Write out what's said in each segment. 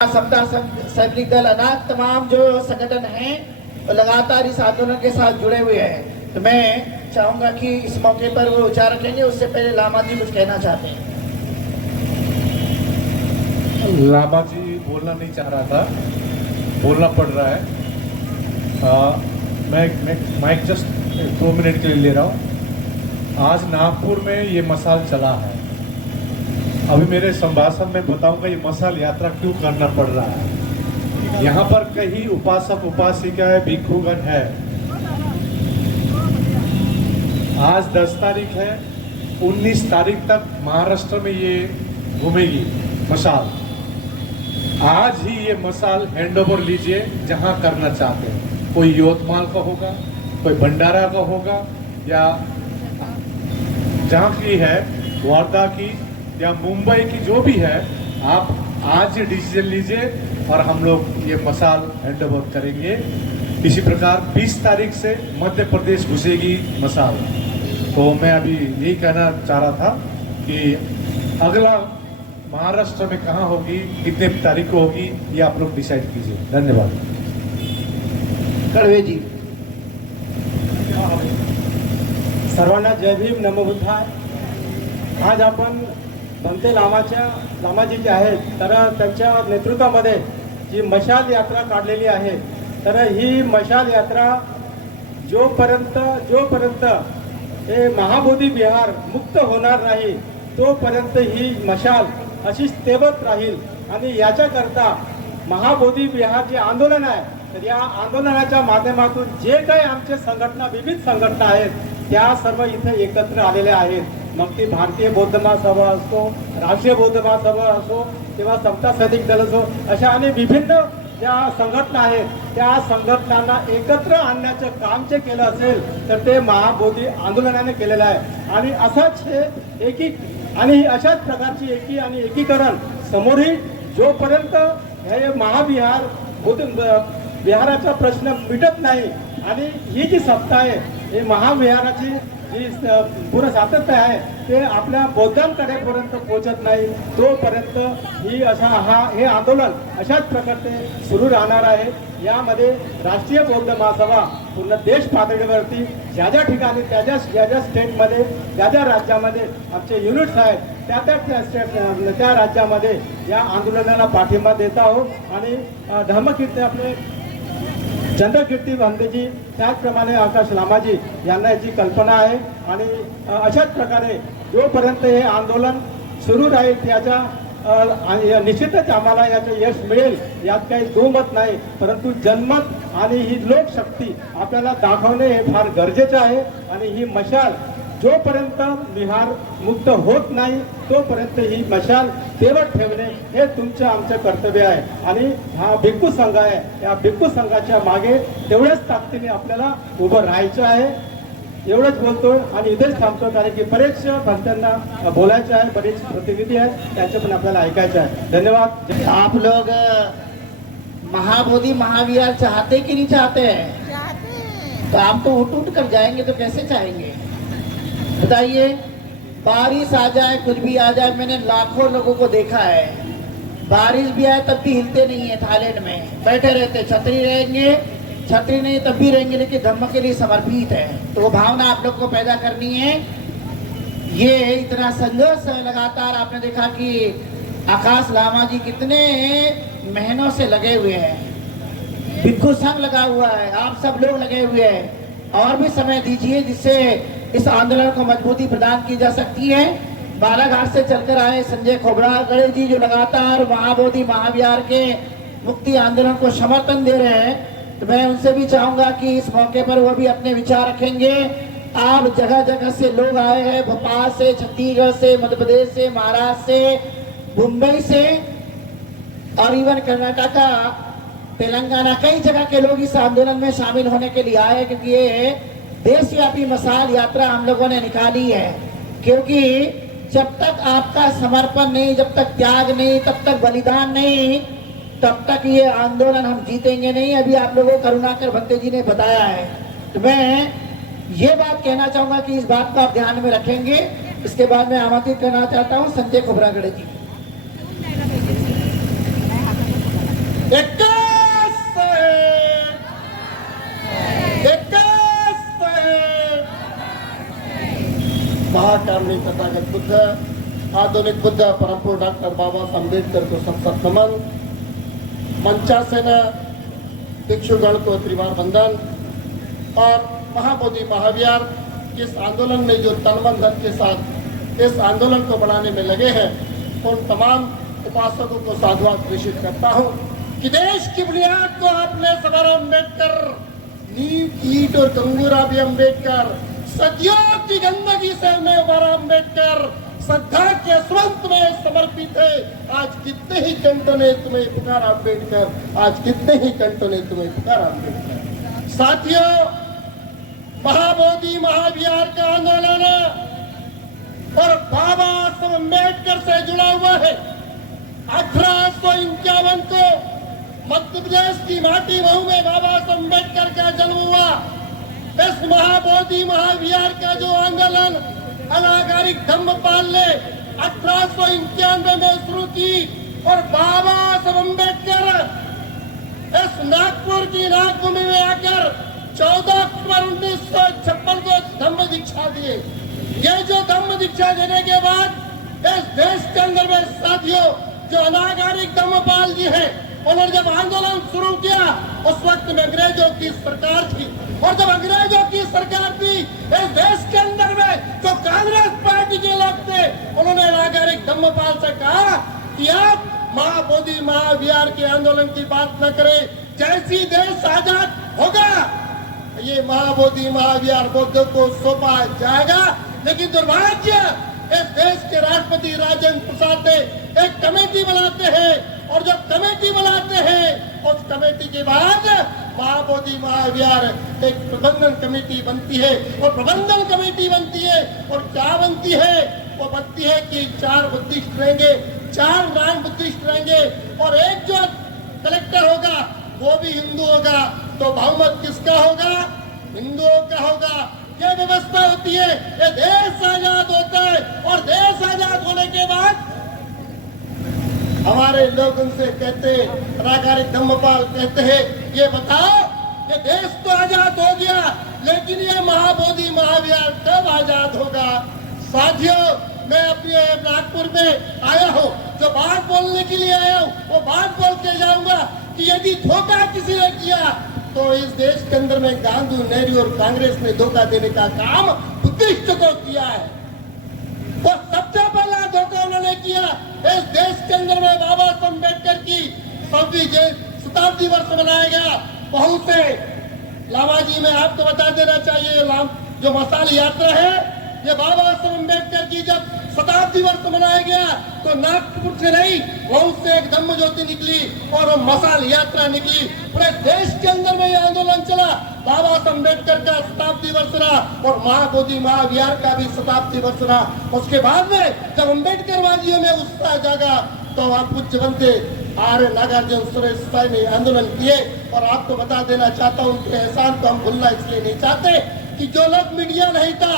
समता सैनिक दल अनाथ तमाम जो संगठन हैं तो लगातार इस आंदोलन के साथ जुड़े हुए हैं। तो मैं चाहूंगा कि इस मौके पर वो विचार रखेंगे। उससे पहले लामा जी कुछ कहना चाहते हैं। लामा जी बोलना नहीं चाह रहा था, बोलना पड़ रहा है। मैं माइक जस्ट 2 मिनट के लिए ले रहा हूँ। आज नागपुर में ये मसाल चला है। अभी मेरे संभाषण में बताऊंगा ये मसाल यात्रा क्यों करना पड़ रहा है। यहाँ पर कई उपासक उपासिकाएं भिक्षुगण है। आज 10 तारीख है, 19 तारीख तक महाराष्ट्र में ये घूमेगी मसाल। आज ही ये मसाल हैंडओवर लीजिए जहां करना चाहते हैं। कोई यवतमाल का होगा, कोई भंडारा का होगा, या जहां की है वर्धा की या मुंबई की, जो भी है, आप आज ही डिसीजन लीजिए और हम लोग ये मसाल हैंडओवर करेंगे। इसी प्रकार 20 तारीख से मध्य प्रदेश घुसेगी मसाल। तो मैं अभी यही कहना चाह रहा था कि अगला महाराष्ट्र में कहाँ होगी, कितने तारीख को होगी, ये आप लोग डिसाइड कीजिए। धन्यवाद। कड़वे जी। सर्वांना जय भीम, नमो बुद्धाय। आज आपण भंते लामाजी जे आहेत तर त्यांच्या नेतृत्वामध्ये जी मशाल यात्रा काढलेली आहे, तर ही मशाल यात्रा जोपर्यंत हे महाबोधी विहार मुक्त होणार नाही तोपर्यंत ही मशाल अशीच तेवत राहील। आणि याच्याकरता महाबोधी विहार जे आंदोलन आहे, तर या आंदोलनाच्या माध्यमातून जे काही आमचे संघटना, विविध संघटना आहेत, त्या सर्व इथे एकत्र आलेल्या आहेत। मग ती भारतीय बौद्ध महासभा असो, राष्ट्रीय बौद्ध महासभा असो किंवा समता सैनिक दल असो, अशा अनेक विभिन्न ज्या संघटना आहेत, त्या संघटनांना एकत्र आणण्याचं काम जे केलं असेल तर ते महाबोधी आंदोलनाने केलेलं आहे। आणि असाच हे अशाच प्रकारची एकी आणि एकीकरण समोरही जोपर्यंत हे महाविहार विहाराचा प्रश्न मिटत नाही आणि ही जी सत्ता आहे, ही महाविहाराची जी पूर्ण सातत्य आहे ते आपल्या बौद्धांकडे पर्यंत पोहोचत नाही तोपर्यंत हे आंदोलन अशाच प्रकारे सुरू राहणार आहे। यामध्ये राष्ट्रीय बौद्ध महासभा पूर्ण देश पातळीवरती ज्या ठिकाणी ज्या स्टेटमध्ये ज्या राज्यामध्ये आमचे युनिट्स आहेत त्या राज्यामध्ये या आंदोलनाला पाठिंबा देत आहोत। आणि धर्मकीर्ती आपले चंद्रकीर्ती भंतेजी, त्याचप्रमाणे आकाश लामाजी यांना याची कल्पना आहे। आणि अशाच प्रकारे जोपर्यंत हे आंदोलन सुरू राहील त्याच्या निश्चितच आम्हाला याचं यश मिळेल, यात काही दुमत नाही। परंतु जनमत आणि ही लोकशक्ती आपल्याला दाखवणे हे फार गरजेचं आहे। आणि ही मशाल जोपर्यंत विहार मुक्त होत नाही तोपर्यंत ही मशाल तेवत ठेवणे हे तुमचं आमचं कर्तव्य आहे। आणि हा भिक्खू संघ आहे, या भिक्खू संघाच्या मागे तेवढ्याच ताकदीने आपल्याला उभं राहायचं आहे। एवढंच बोलतो आणि इथेच थांबतो, कारण की बरेच भक्तांना बोलायचं आहे, बरेच प्रतिनिधी आहेत, त्यांचे पण आपल्याला ऐकायचं आहे। धन्यवाद। आप लोग महाबोधि महाविहार चाहते कि नहीं चाहते हैं? तो आप तो उठ कर जाएंगे तो कैसे चाहेंगे बताइए। बारिश आ जाए, कुछ भी आ जाए, मैंने लाखों लोगों को देखा है, बारिश भी आए तब भी हिलते नहीं है। थाईलैंड में बैठे रहते, छतरी रहेंगे, छतरी नहीं तब भी रहेंगे, लेकिन धर्म के लिए समर्पित है। तो वो भावना आप लोग को पैदा करनी है। ये इतना संघर्ष लगातार आपने देखा कि आकाश लामा जी कितने महीनों से लगे हुए हैं, भिक्खू संघ लगा हुआ है, आप सब लोग लगे हुए हैं। और भी समय दीजिए जिससे इस आंदोलन को मजबूती प्रदान की जा सकती है। बालाघाट से चलकर आए संजय खोबरागड़े जी जो लगातार महाबोधि महाविहार के मुक्ति आंदोलन को समर्थन दे रहे हैं, तो मैं उनसे भी चाहूंगा कि इस मौके पर वो भी अपने विचार रखेंगे। आप जगह जगह से लोग आए हैं, भोपाल से, छत्तीसगढ़ से, मध्य प्रदेश से, महाराष्ट्र से, मुंबई से और इवन कर्नाटका, तेलंगाना, कई जगह के लोग इस आंदोलन में शामिल होने के लिए आए, क्योंकि ये देशव्यापी मशाल यात्रा हम लोगों ने निकाली है। क्योंकि जब तक आपका समर्पण नहीं, जब तक त्याग नहीं, तब तक बलिदान नहीं, तब तक ये आंदोलन हम जीतेंगे नहीं। अभी आप लोगों को करुणाकर भंते जी ने बताया है। तो मैं ये बात कहना चाहूंगा कि इस बात को आप ध्यान में रखेंगे। इसके बाद मैं आमंत्रित करना चाहता हूँ संजय खोबरागड़े जी। एकच साहेब, एकच साहेब. महाकारुणी तथागत बुद्ध, आधुनिक बुद्ध, परमपूज्य डॉक्टर बाबा साहब अम्बेडकर को सत नमन. मंचासन भिक्षुगण को त्रिवार वंदन. और महाबोधि महाविहार इस आंदोलन में जो तन मन धन के साथ इस आंदोलन को बढ़ाने में लगे हैं, उन तमाम उपासकों को साधुवाद प्रेषित करता हूं कि देश की बुनियाद को आपने सवारा अम्बेडकर, नींव ईंट और कंगूरा भी अम्बेडकर, सदियों की गंदगी से हमें हमारा अम्बेडकर, श्रद्धा के स्वंत में समर्पित है. आज कितने ही कंटों ने तुम्हें पुकारा अम्बेडकर, आज कितने ही कंटों ने तुम्हें पुकारा अम्बेडकर. साथियों, महाबोधि महाविहार का आंदोलन और बाबा साहब अम्बेडकर से जुड़ा हुआ है. 1851 को मध्य प्रदेश की माटी महू में बाबा साहब अम्बेडकर का जन्म हुआ. इस महाबोधि महाविहार का जो आंदोलन अनागारिक धम्मपाल ने 1891 में शुरू की और बाबा साहब अम्बेडकर इस नागपुर की नागभूमि में आकर 14 अक्टूबर 1956 को धम्म दीक्षा दिए. ये जो धम्म दीक्षा देने के बाद इस देश के अंदर में साथियों जो अनागारिक धम्मपाल जी हैं, उन्होंने जब आंदोलन शुरू किया उस वक्त में अंग्रेजों की सरकार थी. और जब अंग्रेजों की सरकार थी इस देश के अंदर में जो कांग्रेस पार्टी के लोग थे, उन्होंने अनागारिक धम्मपाल से कहा कि आप महाबोधि महाविहार के आंदोलन की बात न करें. जैसी देश आजाद होगा ये महाबोधि महाविहार बौद्धों को सौंपा जाएगा. लेकिन दुर्भाग्य इस देश के राष्ट्रपति राजेंद्र प्रसाद ने एक कमेटी बनाते हैं और जब कमेटी बनाते हैं उस कमेटी के बाद महाबोधि महाविहार एक प्रबंधन कमेटी बनती है. और प्रबंधन कमेटी बनती है और क्या बनती है? वो बनती है कि 4 बुद्धिस्ट रहेंगे, 4 नॉन बुद्धिस्ट रहेंगे और एक जो कलेक्टर होगा वो भी हिंदू होगा. तो बहुमत किसका होगा? हिंदुओं का होगा. ये व्यवस्था होती है. ये देश आजाद होता है और देश आजाद होने के बाद हमारे लोग उनसे कहते, अनागारिक धम्मपाल कहते हैं, ये बताओ ये देश तो आजाद हो गया लेकिन ये महाबोधि महाविहार कब आजाद होगा? साथियों, मैं अपने नागपुर में आया हूँ, जो बात बोलने के लिए आया हूँ वो बात बोल के जाऊंगा कि यदि धोखा किसी ने किया तो इस देश के अंदर में गांधी, नेहरू और कांग्रेस ने धोखा देने का काम बुद्धिस्ट को किया है. वो सबसे पहला धोखा उन्होंने किया. इस देश के अंदर में बाबा साहब अम्बेडकर की 26वीं शताब्दी वर्ष मनाया गया. बहुत से लामा जी में आपको बता देना चाहिए, जो मसाल यात्रा है ये बाबा साहब अम्बेडकर की जब शताब्दी वर्ष मनाया गया तो नागपुर से नहीं वहां से एक धम्म ज्योति निकली और वो मसाल यात्रा निकली. पूरे देश के अंदर में ये आंदोलन चला. बाबा साहब अम्बेडकर का शताब्दी वर्ष रहा और महाबोधि महाविहार का भी शताब्दी वर्ष रहा. उसके बाद में जब अम्बेडकर वादियों में उत्साह जागा तो वहाँ पूज्य बनते आर्य नागार्जुन सुरेश साई ने आंदोलन किए. और आपको बता देना चाहता हूँ उनके एहसान को हम भूलना इसलिए नहीं चाहते कि जो लोग मीडिया नहीं था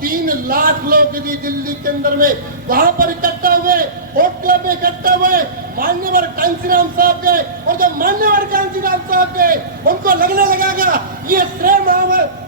3 लाख लोग यदि दिल्ली के अंदर में वहां पर इकट्ठा हुए, वोट क्लब में इकट्ठा हुए, मान्यवर कांसीराम साहब गए और जब मान्यवर कांसीराम साहब गए उनको लगने लगागा ये श्रेय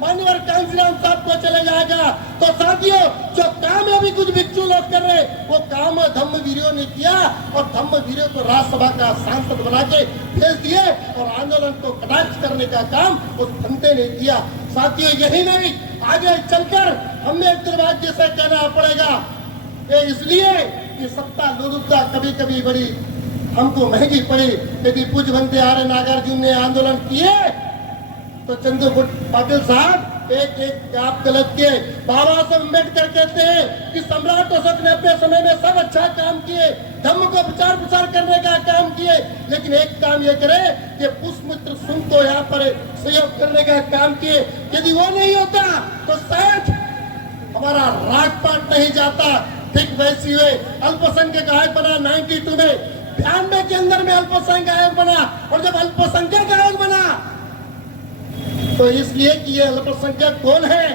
मान्यवर कांसीराम साहब को चले जाएगा. तो साथियों, जो काम अभी कुछ भिक्षु लोग कर रहे वो काम धम्मवीरों ने किया और धम्मवीरों को राज्यसभा का सांसद बना के भेज दिए और आंदोलन को कटाक्ष करने का काम उस जनता ने किया. साथियों, यही नहीं, आगे चलकर हमें एक दुर्भाग्य से कहना पड़ेगा इसलिए कि सत्ता लोलुपता कभी कभी बड़ी हमको महंगी पड़ी. यदि पूज्य बनते आर्य नागार्जुन ने आंदोलन किए तो चंद्र पाटिल साहब एक आप गलत किए. बाबा साहब अम्बेडकर कहते हैं कि सम्राट अशोक ने अपने समय में सब अच्छा काम किए, धम्म को प्रचार प्रसार करने का काम किए, लेकिन एक काम ये करे कि पुष्पमित्र सुन को यहाँ पर सहयोग करने का काम किए. यदि वो नहीं होता तो शायद हमारा राजपाट नहीं जाता. ठीक वैसी हुए अल्पसंख्यक आयोग बना 92 में, 92 के अंदर में अल्पसंख्यक आयोग बना और जब अल्पसंख्यक आयोग बना तो इसलिए कि ये अल्पसंख्यक कौन है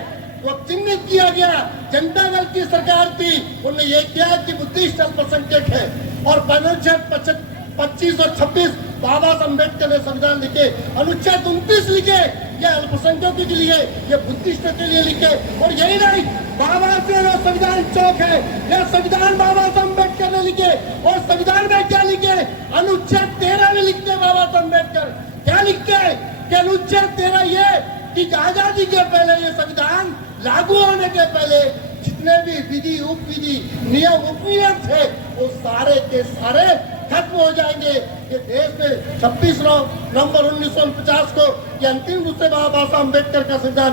वो चिन्हित किया गया. जनता दल की सरकार थी, उन्होंने ये किया कि बुद्धिस्ट अल्पसंख्यक है और 25 और 26 बाबा साहब अम्बेडकर ने संविधान लिखे, अनुच्छेद 29 लिखे, ये अल्पसंख्यकों के लिए, ये बुद्धिस्टों के लिए लिखे। और यही नहीं, बाबा से जो संविधान चौक है, यह संविधान बाबा साहब अम्बेडकर ने लिखे। और संविधान में क्या लिखे? अनुच्छेद 13 में लिखते बाबा साहब अम्बेडकर क्या लिखते हैं कि अनुच्छेद 13 ये कि आजादी के पहले, ये संविधान लागू होने के पहले जितने भी विधि उपविधि नियम उपनियम थे वो सारे के सारे खत्म हो जाएंगे। ये देश में 26 नवंबर 1949 को ये अंतिम रूप से बाबा साहब अम्बेडकर का संविधान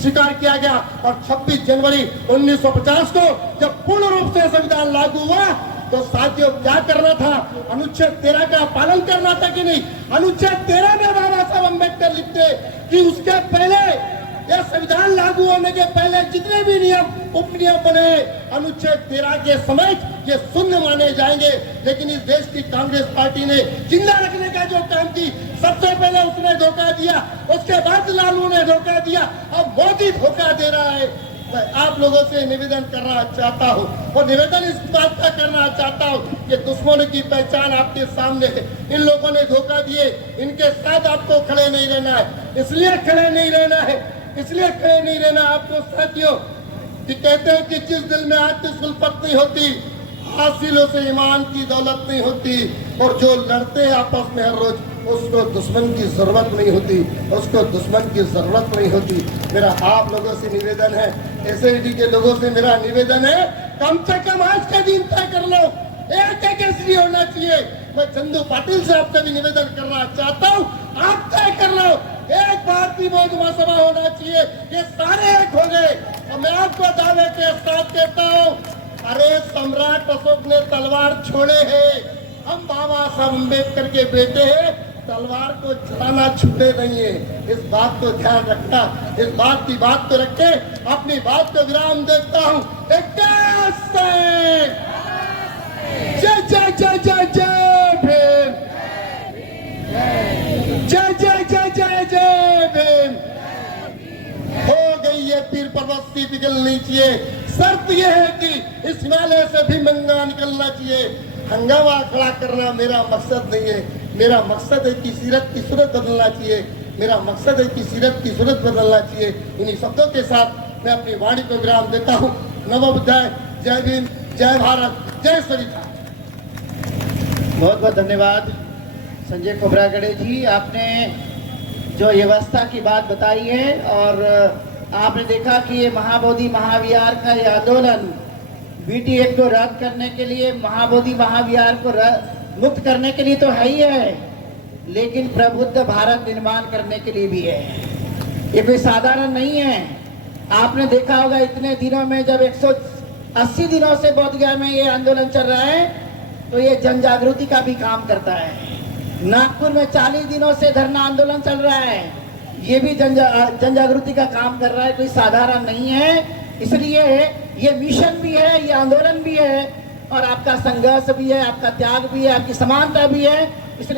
स्वीकार किया गया और 26 जनवरी 1950 को जब पूर्ण रूप से संविधान लागू हुआ तो साथियों क्या करना था? अनुच्छेद 13 का पालन करना था कि नहीं? अनुच्छेद 13 में बाबा साहब अम्बेडकर लिखते कि उसके पहले, यह संविधान लागू होने के पहले जितने भी नियम उपनियम बने अनुच्छेद 13 के समय ये शून्य माने जाएंगे। लेकिन इस देश की कांग्रेस पार्टी ने जिंदा रखने का जो काम की, सबसे पहले उसने धोखा दिया, उसके बाद लालू ने धोखा दिया, अब मोदी धोखा दे रहा है। मैं आप लोगों से निवेदन करना चाहता हूँ और निवेदन इस बात का करना चाहता हूँ कि दुश्मनों की पहचान आपके सामने है। इन लोगों ने धोखा दिए, इनके साथ आपको खड़े नहीं रहना है। इसलिए खड़े नहीं रहना है, इसलिए खड़े नहीं रहना आपको साथियों कि कहते हैं कि जिस दिल में आतिश उल्फत नहीं होती, हासिलों से ईमान की दौलत नहीं होती, और जो लड़ते हैं आपस में हर रोज उसको दुश्मन की जरूरत नहीं होती, उसको दुश्मन की जरूरत नहीं होती। मेरा आप लोगों से निवेदन है, एसआईडी के लोगों से मेरा निवेदन है, कम से कम आज का दिन तय कर लो, एक एसडी होना चाहिए। मैं चंदू पाटिल से आपसे भी निवेदन करना चाहता हूँ, आप तय कर लो, एक भारतीय बौद्ध महासभा होना चाहिए। ये सारे एक हो गए और मैं आपको दावे के साथ कहता हूँ, अरे सम्राट अशोक ने तलवार छोड़े हैं, हम बाबा साहब अम्बेडकर के बेटे हैं, तलवार को चलाना छूटे नहीं है। इस बात को ध्यान रखना, इस बात की बात को रखे, अपनी बात को विराम देता हूँ। जय जय जय जय जय भीम, जय जय जय जय जय भीम। हो गई ये पीर पर्वत पिघलनी चाहिए। शर्त यह है कि इस हिमालय से भी मंगा निकलना चाहिए। हंगामा खड़ा करना मेरा मकसद नहीं है, मेरा मकसद है कि सीरत की सूरत बदलना चाहिए, मेरा मकसद है कि सीरत की सूरत बदलना चाहिए। इन्हीं शब्दों के साथ मैं अपनी वाणी को विराम देता हूँ। नमो बुद्धाय, जय भीम, जय भारत, जय सविता। बहुत बहुत धन्यवाद संजय खोब्रागड़े जी, आपने जो व्यवस्था की बात बताई है और आपने देखा कि ये महाबोधि महाविहार का ये आंदोलन बीटी एक्ट को रद्द करने के लिए, महाबोधि महाविहार को मुक्त करने के लिए तो है ही है, लेकिन प्रबुद्ध भारत निर्माण करने के लिए भी है। ये कोई साधारण नहीं है। आपने देखा होगा इतने दिनों में, जब 180 दिनों से बोधगया में ये आंदोलन चल रहा है, तो ये जन जागृति का भी काम करता है। नागपुर में 40 दिनों से धरना आंदोलन चल रहा है, ये भी जन जागृति का काम कर रहा है, कोई साधारण नहीं है। इसलिए ये मिशन भी है, ये आंदोलन भी है, और आपका संघर्ष भी है, आपका त्याग भी है, आपकी समानता भी है। इसलिए